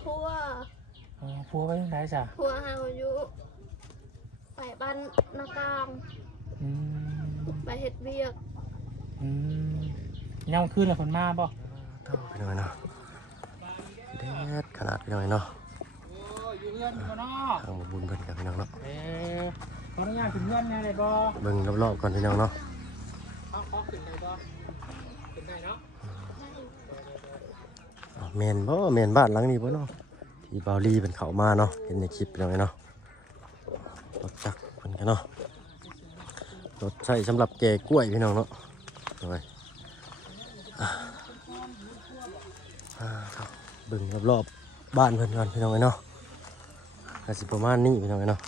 พัวพัวไปยังไงจ้ะพัวหาอยู่ไปบ้านนากลางไปเฮ็ดเวียกยังขึ้นเลยคนมาบ่ต้องไปหน่อยเนาะเด็ดขนาดไปหน่อยเนาะทางบุญเพิ่นกับพี่น้องเนาะขออนุญาตขึ้นเพื่อนแน่เลยบ่เบิ่งรอบๆก่อนพี่น้องเนาะขอขึ้นได้บ่ขึ้นได้เนาะแม่นบ้านหลังนี้บ่เนาะที่เบาลีเป็นเข้ามาเนาะเห็นในคลิปพี่น้องเนาะรถจักรเพิ่นกันเนาะรถใช้สำหรับแก่กล้วยพี่น้องเนาะด้วยครับเบิ่งรอบๆบ้านเพิ่นก่อนพี่น้องเนาะก็สิประมาณนี้พี่น้องเนาะ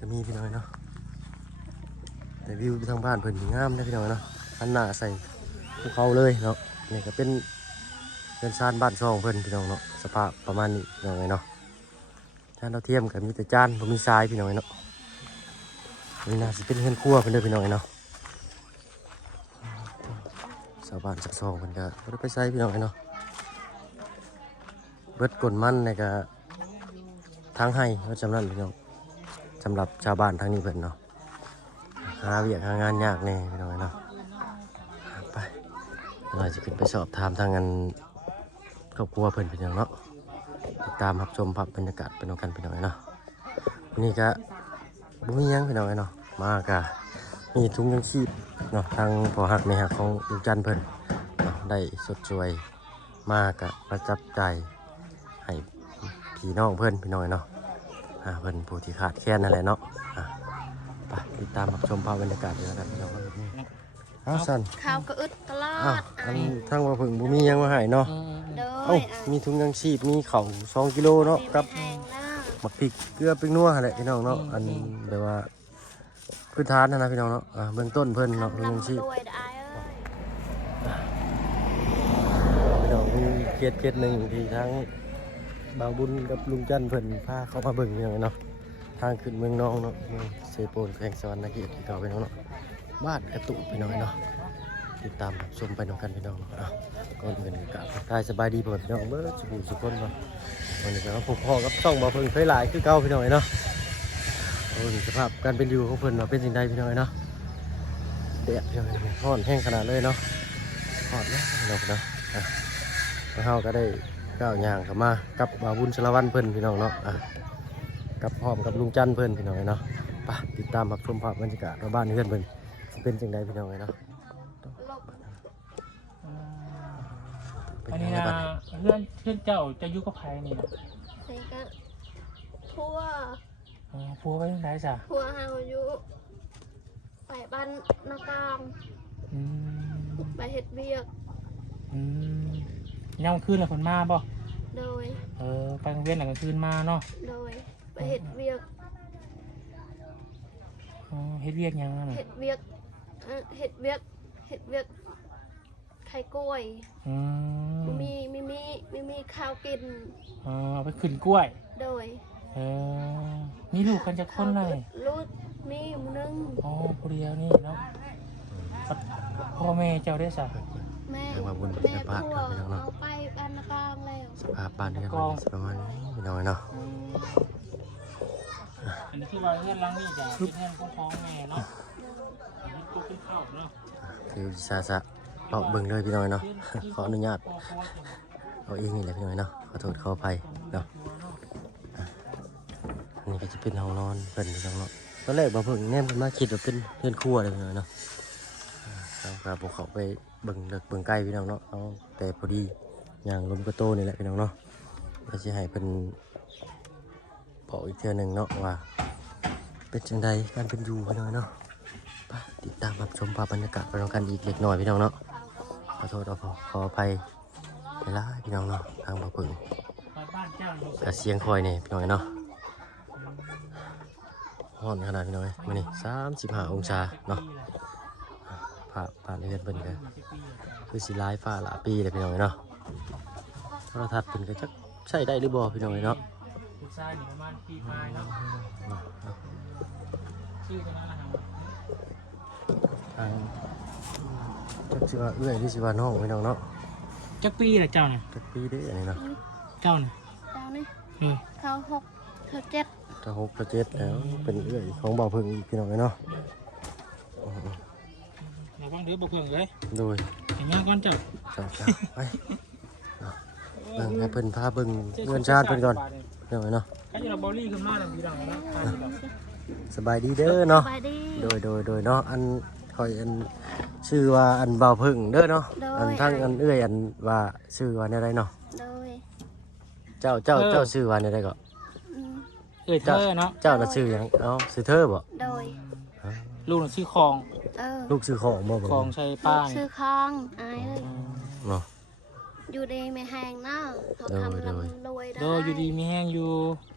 ก็มีพี่น้องเนาะแต่วิวทางบ้านเพิ่นงามนะพี่น้องเนาะอันหน้าใส่ภูเขาเลยเนาะนี่ก็เป็นเรือนซานบ้านช่องเพิ่นพี่น้องเนาะสภาพประมาณนี้พี่น้องเนาะจานดาวเทียมกับมีแต่จานบ่มีทรายพี่น้องเนาะนี่น่าสิเป็นเรือนครัวเพิ่นเด้อพี่น้องเนาะชาวบ้านสักซองเพิ่นก็บ่ได้ไปใช้พี่น้องเนาะเบิดกลมันนี่ก็ทางให้เพราะฉะนั้นพี่น้องสำหรับชาวบ้านทางนี้เพิ่นเนาะหาเวียกหางานยากแน่พี่น้องเนาะไปเราจะขึ้นไปสอบถามทางงานครอบครัวเพิ่นพี่น้องเนาะติดตามรับชมภาพบรรยากาศเป็นกันพี่น้องเนาะนี่ก็บุ้มียังพี่น้องเนาะมากะมีถุงยังชีพเนาะทางพอหักในหักของลุงจันเพิ่นเนาะได้สดช่วยมากะประจับใจให้พี่น้องเพิ่นพี่น้องเนาะเพิ่นผู้ที่ขาดแคลนนั่นแหละเนาะไปติดตามรับชมภาพบรรยากาศด้วยกันพี่น้องสั่นข้าวก็อึดตลอดทั้งว่าเพิ่งบุมียังมาให้เนาะมีถุงยังชีพมีเข่า2 กิโลเนาะกับหมักพริกเกลือเป็นนัวแหละพี่น้องเนาะอันแบบว่าพื้นฐานนะพี่น้องเนาะเบื้องต้นเพิ่นเนาะถุงยังชีพพี่น้องมีเกตหนึ่งที่ทั้งบางบุญกับลุงจันเพิ่นพาเข้ามาเบิ่งพี่น้องเนาะทางขึ้นเมืองน้องเนาะเมืองเซโปนแขวงสวรรณเขตที่เก่าพี่น้องเนาะบ้านกระตุกพี่น้องเนาะติดตามชมไปน้องกันพี่น้องก่อนอื่นกับทายสบายดีเปิดพี่น้องเบิร์ดสุขคนมาวันนี้ก็พบพ่อกับต้องบ่เพิ่งเคยหลายคือเก่าพี่น้องเนาะสภาพการเป็นอยู่ของเพิ่นเป็นสิ่งใดพี่น้องเนาะเด็ดพี่น้องร้อนแห้งขนาดเลยเนาะร้อนนะพี่น้องเนาะแล้วเราก็ได้ก้าวย่างเข้ามากับบาบุญชลวันเพิ่นพี่น้องเนาะกับพร้อมกับลุงจันเพิ่นพี่น้องเนาะไปติดตามรับชมภาพบรรยากาศบ้านเพื่อนเพิ่นเป็นสิ่งใดพี่น้องเนาะอันนี้นะเพื่อนเจ้าจะยุกับใครนี่นะใส่ก็พัวพัวไปยังไงจ้ะพัวหาอยู่ไปบ้านนากลางไปเฮ็ดเวียกยังขึ้นเลยคนมาบ่โดยไปโรงเรียนหลังกลางคืนมาเนาะโดยไปเฮ็ดเวียกเฮ็ดเวียกยังไงเฮ็ดเวียกไข่กล้วยมีข้าวกินไปขึ้นกล้วยโดยมีลูกกันจะคนเลยลูกมีมือนึงผู้เดียวนี่เนาะพ่อแม่เจ้าได้สักแม่บุญแม่พัวเอาไปบ้านนากลางแล้วสภาพบ้านนี่ก็ประมาณนี้พี่น้องเนาะอันนี้คือว่าเพื่อนล้างนี่จ้ะเป็นเพื่อนของพ่อแม่เนาะก็ขึ้นเข้าเนาะคือซะเลาะเบิ่งเลยพี่น้อยเนาะขออนุญาตเอาเองนี่แหละพี่น้อยเนาะขอโทษขออภัยเนาะอันนี้ก็จะเป็นห้องนอนเป็นพี่น้องเนาะตอนแรกบางเพิ่งแนมมาคิดว่าเป็นเพื่อนครัวเลยพี่น้อยเนาะเราพวกเขาไปเบิ่งเลิกเบิ่งใกล้พี่น้องเนาะเอาแต่พอดีอย่างลมกระโตนี่แหละพี่น้องเนาะก็จะให้เป็นบอกอีกเทื่อหนึ่งเนาะว่าเป็นจังใดการเป็นอยู่พี่น้อยเนาะติดตามรับชมภาพบรรยากาศไปน้องกันอีกเล็กน้อยพี่น้องเนาะขอโทษขออภัยเวลาพี่น้องเนาะทางบ่พึ่งเสียงคอยเนี่ยพี่น้องเนาะร้อนขนาดพี่น้องมันนี่35 องศาเนาะผ่านเดือนเป็นกันคือสีลายฟ้าหลาปีเลยพี่น้องเนาะโทรทัศน์เป็นก็จะใช้ได้หรือบ่พี่น้องเนาะทางจักสิว่าเอื้อยหรือสิว่าน้องพี่น้องเนาะ จักปีละเจ้าน่ะ จักปีเด้ออันนี้เนาะ เจ้าน่ะ เจ้านี่ นี่ เขา6เขา7 ถ้า6ก็7แล้วเป็นเอื้อยของบ่าวเพิ่งอีกพี่น้องเนาะ ระวังเด้อบ่เพิ่งเลย โดย เห็นยังก่อนเจ้า จ้าไปเบิ่งให้เพิ่นพาเบิ่งเงินชาติเพิ่นก่อนพี่น้องเนาะ ถ้าจะเราบอลลี่ขึ้นมาแล้วมีดังนะ สบายดีเด้อเนาะ ไปดี โดยเนาะอันคอยอันชื่อว่าอันบ่าวเพิ่งเด้อเนาะอันทั้งอันเอื้อยอันว่าชื่อว่าแนวใดเนาะ โดย เจ้าชื่อว่าแนวใดก็ อืม เอ้ยเธอเนาะ เจ้าน่ะชื่อหยังเอ้าชื่อเธอบ่ โดย ลูกน่ะชื่อคอง ลูกชื่อของบ่บ่ คองใช้ป้า ชื่อคองอายเอ้ย เนาะ อยู่ดีไม่แห้งเนาะเขาทำลำรวยได้ โดยอยู่ดีมีแห้งอยู่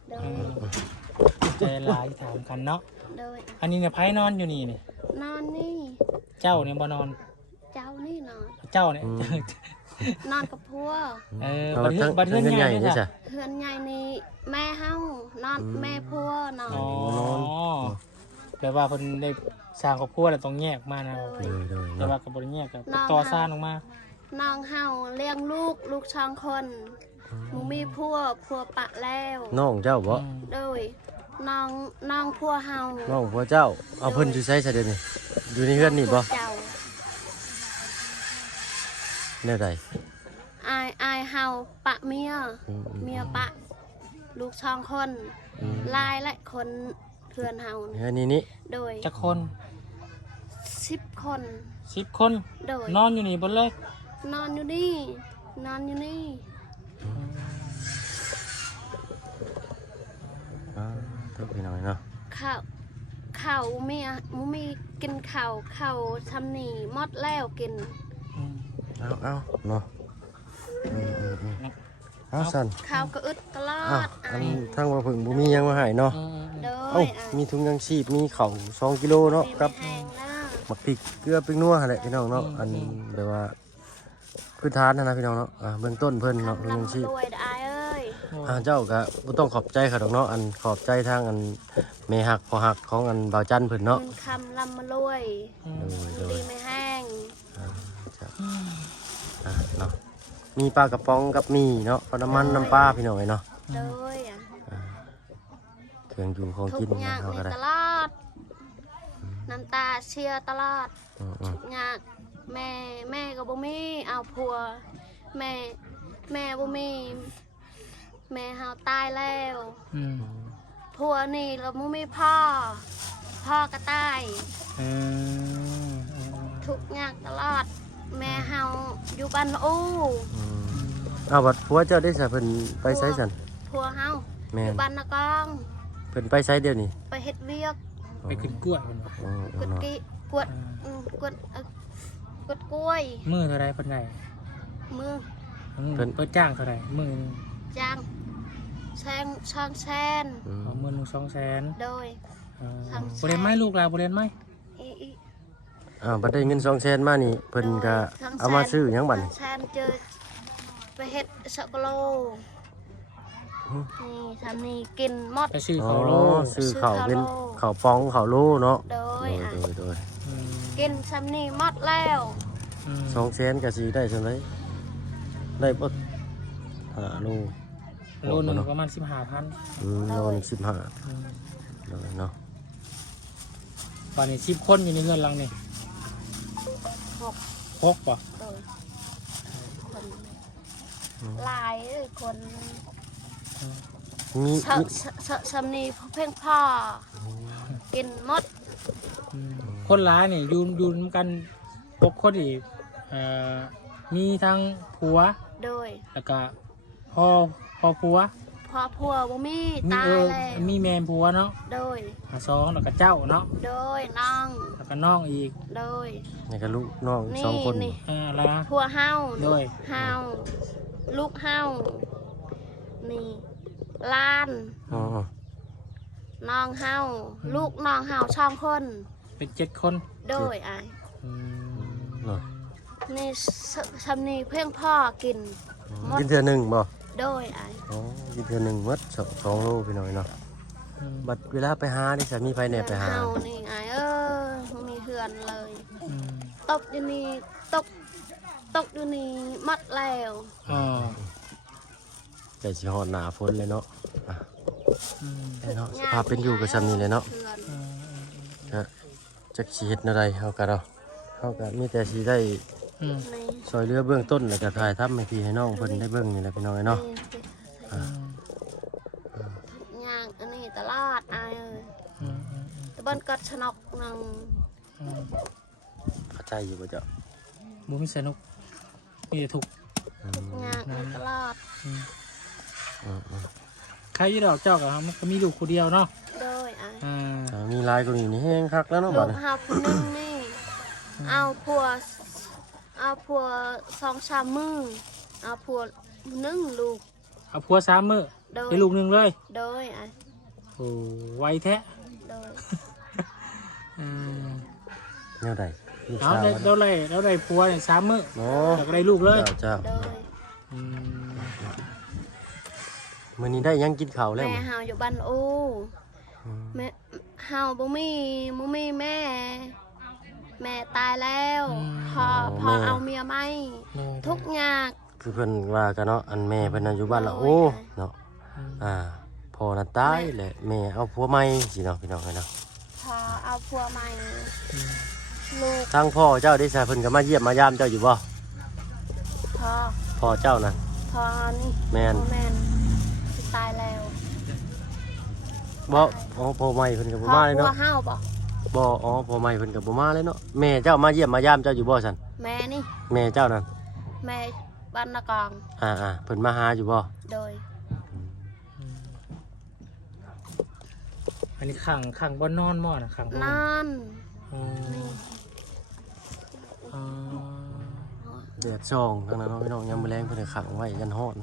โดย ใจหลายถามกันเนาะ โดย อันนี้เนี่ยไพ่นอนอยู่นี่เนี่ย นอนนี่ เจ้าเนี่ยบ่นอน เจ้านี่นอน เจ้าเนี่ย นอนกับพัว บัดเทือนบัดเทือนใหญ่ เด้ เนี่ย จ้ะ จ้ะ เพื่อนใหญ่นี่แม่เฮานอนแม่พัวนอน อ๋อแปลว่าคนได้สร้างครอบครัวแล้วต้องแยกมานะ โดย แต่ เนาะ ว่ากับบริแยกกับต่อซ่านออกมา น้องเฮาเลี้ยงลูกช่องคนหมูมีพัวปะแล้ว น้องเจ้าบ่ โดยน้องพัวเฮา น้องพ่อเจ้าเอาเพิ่นอยู่ไสซะเดี๋ยวนี้อยู่ในเฮือนนี่บ่ เจ้า แนวใด อายเฮาปะเมียปะ ลูกช่องคนลายและคนเพื่อนเฮา เฮือนนี่ โดย จักคน 10 คน 10 คน โดย นอนอยู่นี่บนเลย นอนอยู่นี่นอนอยู่นี่ ทุกพี่น้อยเนาะ ข้าวมีกินข้าวทำนี่หมดแล้วกิน เอาเนาะเอาสั่น ข้าวก็อึดตลอ อ้าว ด อันทางว่าเพิ่งบ่มีหยังมาให้เนาะ โด เอ้าย มีถุงยังชีพมีข้าว2กิโลเนาะกับ แห้งนะ หมักพริกเกลือพริกนัวหั่นแหละพี่น้องเนาะอันแบบว่าพื้นฐานนะพี่น้องเนาะเบื้องต้นเพิ่นเนาะถุงยังชีพ รวยได้เอ้ย เจ้าก็บ่ต้องขอบใจเขาดอกเนาะอันขอบใจทางอันแม่ฮักพ่อฮักของอันบ่าวจันเพิ่นเนาะ เงินคำลำมารวย โดย ดีไม่แห้ง เนาะมีปลากระป๋องกับมีเนาะน้ำมันน้ำปลาพี่น้องเนาะ โดย เครื่องอยู่ของ ทุ กิ ก น อย่าง เขา ใน ก็ได้ ตลอดน้ำตาเชียร์ตลอด อืม อยากแม่ก็บ่มีเอาผัวแม่บ่มีแม่เฮาตายแล้วผัวนี่เราบ่มีพ่อก็ตายทุกอย่างตลอดแม่เฮาอยู่บ้านอู้ เอาบัดผัวเจ้าได้ซะเพิ่นไปไสซั่น ผัวเฮา แม่ อน ยู่บ้านนากอง เพิ่นไปไสเดี๋ยวนี้ ไปเฮ็ดเวียก ไปขึ้นกล้วยมัน กด เนาะ กิกวดกดกล้วย มือเท่าไรเพิ่นไง มือ เปิดจ้างเท่าไรมือ จังแซงช่างแซน มือหนึ่ง200,000 โดย บริเวณไหมลูกลาบริเวณไหม อี บัดได้เงิน200,000มานี่เพิ่นก็เอามาซื้อหยังบัดนี่ แซนเจอไปเฮ็ดสักโลนี่ทำนี่กินหมด ไปซื้อ อ๋อ เขาโล ซื้อข้าวเป็นข้าวปองข้าวโลเนาะ โดย โดย กินทำนี่หมดแล้ว 200,000ก็สิได้ซั่นไดได้บ่5โล โลหนึ่งประมาณ15,000 โลนึง15เลยเนาะ ตอนนี้10 คนอยู่ในเงินหลังนี่ 6 6ป่ะ โดยคนหลายคน มี สำนีเพ่งพ่อกินหมด คนร้ายนี่อยู่นำกัน6 คนอีกมีทั้งผัว โดย แล้วก็พ่อผัว พอผัวบ่มี มี ตายแล้ว มีแม่ผัวเนาะ โดย 2แล้วก็เจ้าเนาะ โดยน้อง แล้วก็น้องอีก โดย นี่ก็ลูกน้อง นี่ 2คน นี่ อะไรนะ ผัวเฮา โดย เฮาลูกเฮานี่ล้าน อ๋อ น้องเฮาลูกน้องเฮาช่องคน เป็น7 คน โดยอ้าย เนาะ นี่สำนีเพ่งพ่อกินหมด กินเทื่อหนึงบ่ โดยอ้าย อ๋อกินเทื่อหนึงหมด2โลพี่น้อยเนาะบัดเวลาไปหานี่จะมีไผแหน่ไปหา เฮานี่อ้ายมีเฮือนเลย ตกอยู่นี่ตก ตกอยู่นี่หมัดแล้ว อ๋อ แต่สิฮอดหน้าฝนเลยเนาะอ่ะ อืม ได้เนาะสภาพเป็นอยู่ก็ซ้ำนี้เลยเนาะ อืม ก็จักสิเฮ็ดแนวใดเฮาก็มีแต่สิได้ อืม นี่ ซอยเรือเบื้องต้นแล้วก็ถ่ายทำให้พี่ให้น้องเพิ่นได้เบิ่งนี่แหละพี่น้องเนาะ อืม ย่างอันนี้ตลาดอายเอ้ย อืม ตะบันกัดชนกนัง อืม เข้าใจอยู่บ่เจ้า บ่มีสนุกมีแต่ทุกข์ ย่างในตลาด อืม อืม ใครอยู่ดอกเจ้าก็มันก็มีลูกคนเดียวเนาะ โดยอาย อ่า ถ้ามีหลายกว่านี้นี่แฮงคักแล้วเนาะ ลู บัด ก นี้ หาผู้หนึงนี่เอาผัว2-3 มื้อเอาผัวหนึ่งลูก เอาผัว3 มื้อ โดย ได้ลูกหนึงเลย โดยอาย โอ้ไวแท้ โดย อืม แนวใดลูก เอา สาว ได้ อะ เราได้ผัวเนี่ย3 มื้อ เนาะ แล้วก็ได้ลูกเลย เจ้า โดย อืม มื้อนี้ได้ยังกินข้าวแล้ว แม่ บ่ เฮาอยู่บ้านอูแม่เฮาบ่มีแม่ แม่ตายแล้วพอเอาเมียใหม่ทุกอยาก คือเพิ่นว่ากันเนาะอันแม่เพิ่นน่ะอยู่บ้านละโอ้เนาะพ่อน่ะตายแหละแม่เอาผัวใหม่สิเนาะพี่น้องเนาะ พอเอาผัวใหม่ลูก ทางพ่อเจ้าได้ใส่เพิ่นก็มาเยี่ยมมายามเจ้าอยู่บ่ พอ พ่อเจ้าน่ะ พอนี่ แม่น พ่อแม่นสิตายแล้ว บ่อ๋อพ่อใหม่เพิ่นก็บ่ พอ มาเลย ผัว เนาะ เฮาบ่ บ่อ๋อพ่อใหม่เพิ่นก็บ่มาเลยเนาะแม่เจ้ามาเยี่ยมมายามเจ้าอยู่บ่ซั่น แม่นี่ แม่เจ้านั่น แม่บ้านนากอง เพิ่นมาหาอยู่บ่ โดย อันนี้ขังบ่นอนหม้อนะขังบ่ นอน อืม นี่ อ๋อ แดดส่องทั้งนั้นเนาะพี่น้องยามมื้อแลงเพิ่นก็ขังไว้ยันฮ้อน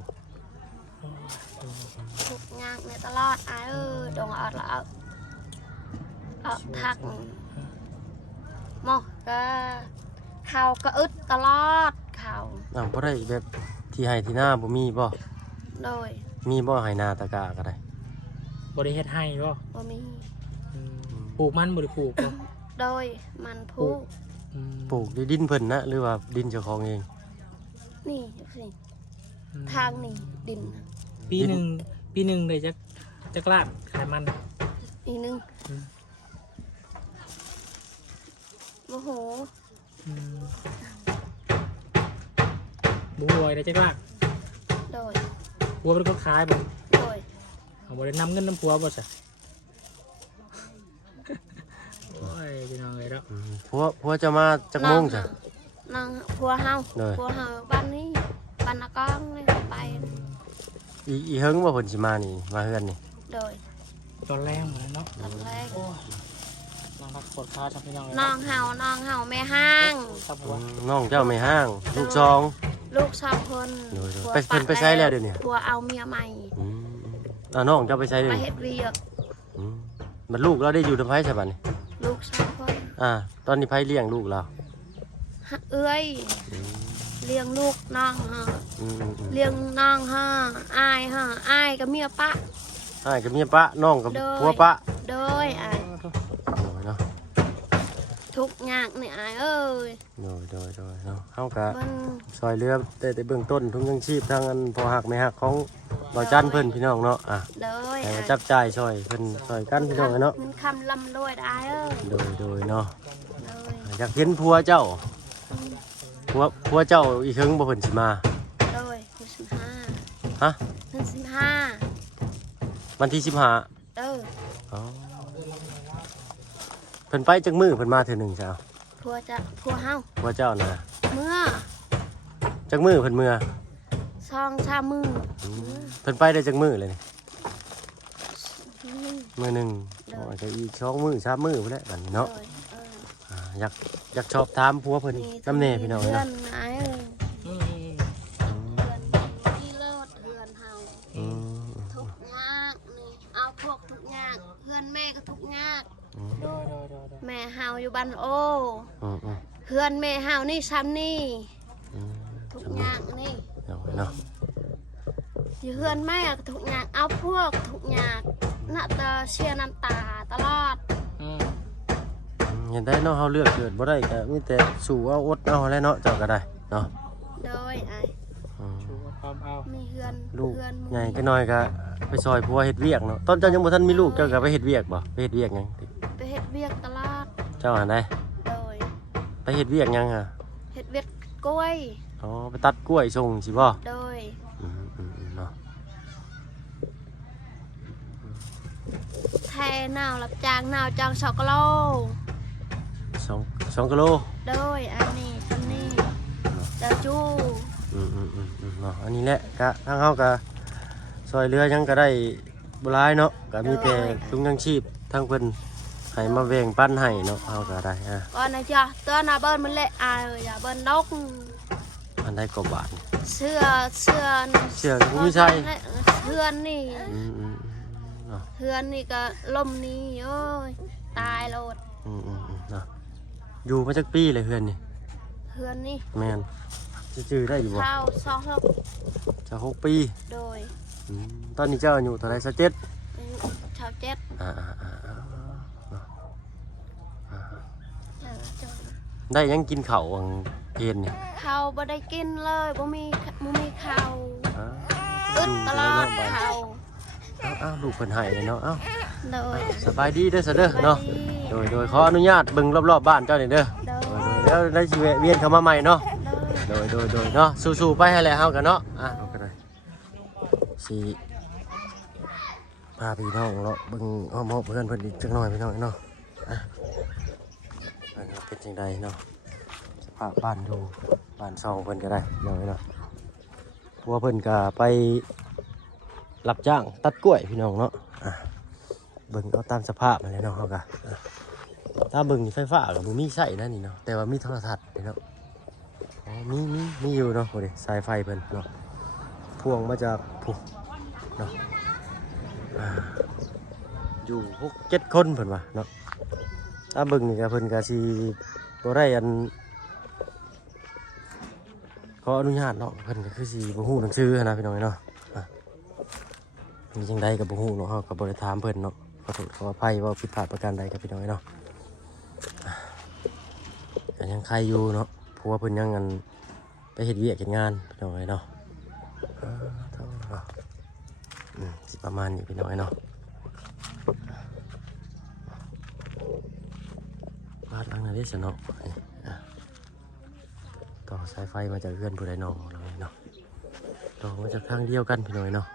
ทุกอยากในตลอดอายดงเอาละเอาทักหมอก็เขาก็อึดตลอดเขา บ่ได้แบบที่ให้ที่หน้าบ่มีบ่ โดย มีบ่ให้นาตะกาก็ได้ บ่ได้เฮ็ดให้บ่ บ่มี อืมปลูกมันบ่ได้ปลูกบ่ โดยมันพูก อืม ปลูกในดินเพิ่นนะหรือว่าดินเจ้าของเอง นี่สิทางนี่ดิน ปีหนึ่งได้จักลาดขายมัน อีกนึง อืม โอ้โห อืมบัวได้จักลาด โดย บัวเป็นคนขายบ่ โดย เอาบ่ได้นำเงินน้ำผัวบ่ซะโอ้ยพี่น้องเอ้ยเนาะ ผัวจะมาจักโมงจ้ะ นางพัวเฮา โดย พัวเฮาบ้านนี้บ้านนากองนี่ไป อีเฮิงว่าเพิ่นสิมานี่มาเฮือนนี่ โดย ตอนแรกเหมือนเนาะ ตอนแรก โอ้ยนางรักปวดขาจังพี่น้องเอ้ย น้องเฮาแม่ห้าง ครับผัว น้องเจ้าไม่ห้าง ลูกซอง ลูกชาวคน โดย ผัว ไปเพิ่นไปใช้แล้วเดี๋ยวนี้ ผัวเอาเมียใหม่ อืมน้องเจ้าไปใช้เดี๋ยว ไป นี้ เฮ็ดเวียก บัดลูกเราได้อยู่กับไผซะบัดนี้ ลูกชาวคน ตอนนี้ไผเลี้ยงลูกเรา เอ้ยเลี้ยงลูกน้องฮะ อืม เลี้ยงน้องฮะอายฮะอายกับเมียปะ อ้ายกับเมียปะน้องกับ โดย ผัวปะ โดยอาย โดยเนาะ ทุกอย่างนี่อายเอ้ย โดยเนาะเฮาก็ มัน ซอยเรือแต่เบื้องต้นทุนยังชีพทางอันพอหักไม่หักของบ่จันเพิ่นพี่น้องเนาะโดย ให้ อาย จับจ่ายซอยเพิ่นซอยกันพี่น้องเนาะ มันคำลำรวยอายเอ้ย โดยเนาะ โดย อยากเห็นผัวเจ้าผัวเจ้าอีกเฮิงบ่เพิ่นสิมา โดย15 ฮะ 15 วันที่15 เด้อ อ๋อเพิ่นไปจักมื้อเพิ่นมาเทื่อหนึงจ้ะ ผัวเฮา ผัวเจ้าน่ะ เมื่อ จักมื้อเพิ่นเมื่อ 2-3 มื้อ เพิ่นไปได้จักมื้อเลยนี่ อืม มื้อหนึง เด้อ อาจจะอีก2มื้อ3มื้อพุ่นแหละบัดนี้เนาะ โดยอยากชอบถามผัวเพิ่นนำแน่พี่น้อง เพื่อ เนาะ นอายเอ้ย อืม เพื่อนที่เลิศเพื่อนเฮา อืม ทุกยากนี่เอาพวกทุกยากเพื่อนแม่ก็ทุกยาก โดย แม่เฮาอยู่บ้านโอ อืม เพื่อนแม่เฮานี่ซ้ำนี่ อืม ทุกยากนี่ เนาะ อยู่เพื่อนแม่ก็ทุกยากเอาพวกทุกยากน่ะตาเชียร์น้ำตาตลอด อืม เห็นได้เนาะเฮาเลือกเกิดบ่ได้ก็มีแต่สู้เอาอดเอาแหล้วเนาะเจ้าก็ได้เนาะ โ โดยไอ้ อืม ดูความเอา มีเฮือน ลูก เฮือน ใหญ่จักหน่อยก็ไปซอยผัวเฮ็ดเวียกเนาะตอนเจ้ายังบ่ทันมีลูกเจ้าก็ไปเฮ็ดเวียกบ่ไปเฮ็ดเวียกหยัง ไปเฮ็ดเวียกตลาด เจ้าหาได้ โดย ไปเฮ็ดเวียกหยังอ่ะ เฮ็ดเวียกกล้วย อ๋อไปตัดกล้วยส่งสิบ่ โดย เนาะ แทนาวรับจ้างนาวจ้าง2กิโล 2กิโล โดยอันนี้คนนี้เดาจู เนาะอันนี้แหละก็ทางเฮาก็ซอยเรือยังก็ได้บ่หลายเนาะก็มีแต่ถุงยังชีพทางเพิ่นให้มาแบ่งปันให้เนาะเฮาก็ได้อ่ะ ก่อนนะจ้ะตัวนาเบิ้ลมันเละอายอย่าเบิ้ลนก อันได้กว่าบาท เสื้อเสื้อ เสื้อก็มีใส่ เฮือนนี่ เนาะ เฮือนนี่ก็ลมนี่โอ้ยตายโลด เนาะอยู่มาจักปีเลยเฮือนนี่ เฮือนนี่ แม่นจื้อได้อยู่บ่ ข้าวซองหก จะ6 ปี โดย ตอนนี้เจ้าอายุเท่าไหร่ซะ7 อายุชาวเจ็ด อ่า จ้ะ ได้ยังกินข้าววังเย็นนี่ ข้าวบ่ได้กินเลยบ่มีข้าว อ่า อึดตลอด ยู่ ข้าว อ้าวลูกเพิ่นให้เลยเนาะอ้าว โดย สบายดีเด้อซะเด้อเนาะโดยขออนุญาตเบิ่งรอบๆบ้านเจ้านี่เด้อ โดย แล้วได้สิแวะเวียนเข้ามาใหม่เนาะ โดย โดยเนาะสู้ๆไปให้แหละเฮากันเนาะเอากันเลยสิพาพี่น้องเนาะเบิ่งอ้อมๆเพื่อนเพิ่นอีกจักหน่อยพี่น้องเนาะเป็นจังไดเนาะสภาพบ้านดูบ้านเซาเพิ่นก็ได้เนาะเพราะว่าเพิ่นก็ไปรับจ้างตัดกล้วยพี่น้องเนาะเบิ่งเอาตามสภาพนั่นแหละเนาะเฮาก็ตามเบิ่งไฟฟ้าก็บ่มีใช้นั่นนี่เนาะแต่ว่ามีโทรทัศน์เนาะอ๋อมีอยู่เนาะโหดิสายไฟเพิ่นเนาะพ่วงมาจากผู้เนาะอยู่6-7 คนเพิ่นว่าเนาะตามเบิ่งนี่ก็เพิ่นก็สิบ่ได้อันขออนุญาตเนาะเพิ่นก็คือสิบ่ฮู้หนังสือนะพี่น้องเนาะมีจังใดก็บ่ฮู้เนาะเฮาก็บ่ได้ถามเพิ่นเนาะขอโทษขออภัยว่าผิดพลาดประการใดกับพี่น้องเนาะก็ยังใครอยู่เนาะเพราะว่าเพิ่นยังกันไปเฮ็ดเวียกเฮ็ดงานพี่น้องเนาะสิประมาณนี้พี่น้องเนาะบ้านหลังนั้นได้สนอต่อสายไฟมาจากเพื่อนผู้ใดน้องเราเนาะต่อมาจากทางเดียวกันพี่น้องเนาะ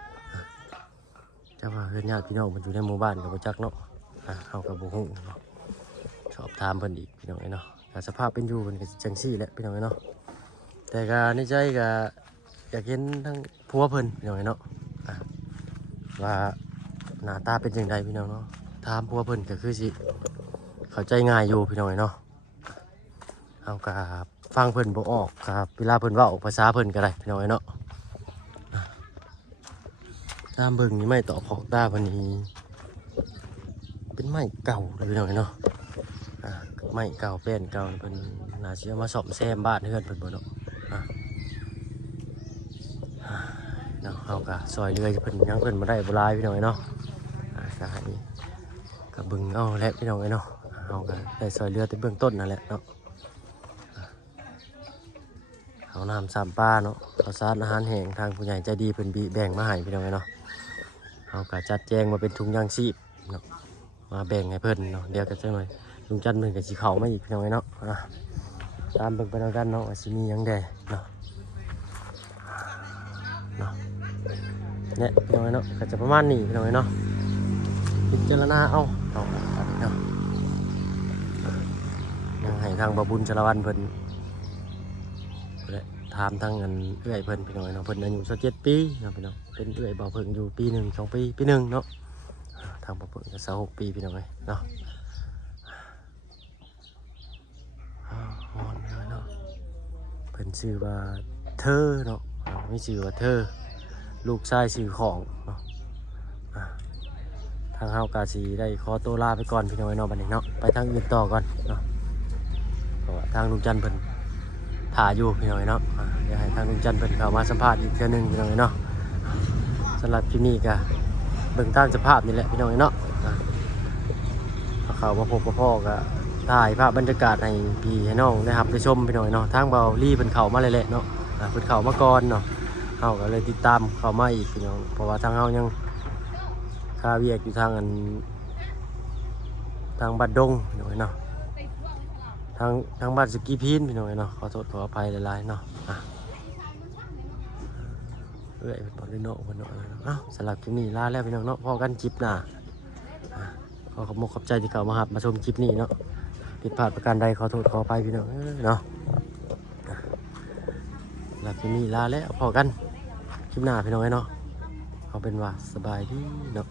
จะว่าเพื่อนญาติพี่น้องมันอยู่ในหมู่บ้านกับจักเนาะเอากับบุ้งเนาะสอบถามเพิ่นอีกพี่น้องเนาะสภาพเป็นอยู่เป็นจังซี่แหละพี่น้องเนาะแต่ก็ในใจก็อยากเห็นทั้งผัวเพิ่นพี่น้องเนาะว่าหน้าตาเป็นจังไดพี่น้องเนาะถามผัวเพิ่นก็คือสิเข้าใจง่ายอยู่พี่น้องเนาะเอากับฟังเพิ่นบ่ออกครับเวลาเพิ่นเว้าภาษาเพิ่นก็ได้พี่น้องเนาะตามเบิ่งนี่ไม้ต่อขอกตาเพิ่นนี่เป็นไม้เก่าเลยพี่น้องเนาะไม้เก่าแป้นเก่าเพิ่นน่าสิเอามาซ่อมแซมบ้านเฮือนเพิ่นบ่เนาะเนาะเฮาก็ซอยเรือเพิ่นยังเพิ่นบ่ได้บ่หลายพี่น้องเนาะก็ให้ก็เบิ่งเอาแหละพี่น้องเนาะเฮาก็ได้ซอยเรือแต่เบื้องต้นนั่นแหละเนาะเอาน้ำ3ปลาเนาะข้าวสารอาหารแห้งทางผู้ใหญ่ใจดีเพิ่นแบ่งมาให้พี่น้องเนาะเฮาก็จัดแจงมาเป็นถุงยางชีพเนาะมาแบ่งให้เพิ่นเนาะเดี๋ยวก็จังหน่อยลุงจันทร์เพิ่นก็สิเข้ามาอีกพี่น้องเนาะตามเบิ่งไปแล้วกันเนาะว่าสิมีหยังแด่เนาะเนี่ยพี่น้องเนาะก็จะประมาณนี้พี่น้องเนาะพิจารณาเอาเนาะยังให้ทางบ่บุญชลวันเพิ่นถามทางเงินเอื้อยเพิ่นพี่น้องเนาะเพิ่นอายุ27 ปีเนาะพี่น้องเป็นเอื้อยบ่เพิ่งอยู่ปี1 2 ปีปี1เนาะทางบ่เพิ่งก็26 ปีพี่น้องเนาะเนาะเพิ่นชื่อว่าเธอเนาะมีชื่อว่าเธอลูกชายชื่อของเนาะทางเฮากาสีได้ขอตัวลาไปก่อนพี่น้องเนาะบัดนี้เนาะไปทางอื่นต่อก่อนเนาะเพราะว่าทางลุงจันทร์เพิ่นถ่ายอยู่พี่น้องเนาะเดี๋ยวให้ทางลุงจันทร์เพิ่นเข้ามาสัมภาษณ์อีกเทื่อนึงพี่น้องเนาะสำหรับที่นี่ก็เบิ่งตามสภาพนี่แหละพี่น้องเนาะเข้ามาพบกับพ่อก็ถ่ายภาพบรรยากาศให้พี่ให้น้องได้รับได้ชมพี่น้องเนาะทางเบาลี่เพิ่นเข้ามาเลยแหละเนาะ เพิ่นเข้ามาก่อนเนาะเฮาก็เลยติดตามเข้ามาอีกพี่น้องเพราะว่าทางเฮายังคาเวียกอยู่ทางทางบ้านดงพี่น้องเนาะทางบ้านสกีพีนพี่น้องเนาะขอโทษขออภัยหลายๆเนาะเอ้ยเป็นบอลลิโน่คนเนาะสำหรับคลิปนี้ลาแล้วพี่น้องเนาะพอกันคลิปหน้าขอขอบใจที่เข้ามาชมคลิปนี้เนาะผิดพลาดประการใดขอโทษขออภัยพี่น้องเนาะสำหรับคลิปนี้ลาแล้วพอกันคลิปหน้าพี่น้องเนาะเอาเป็นว่าสบายดีเนาะ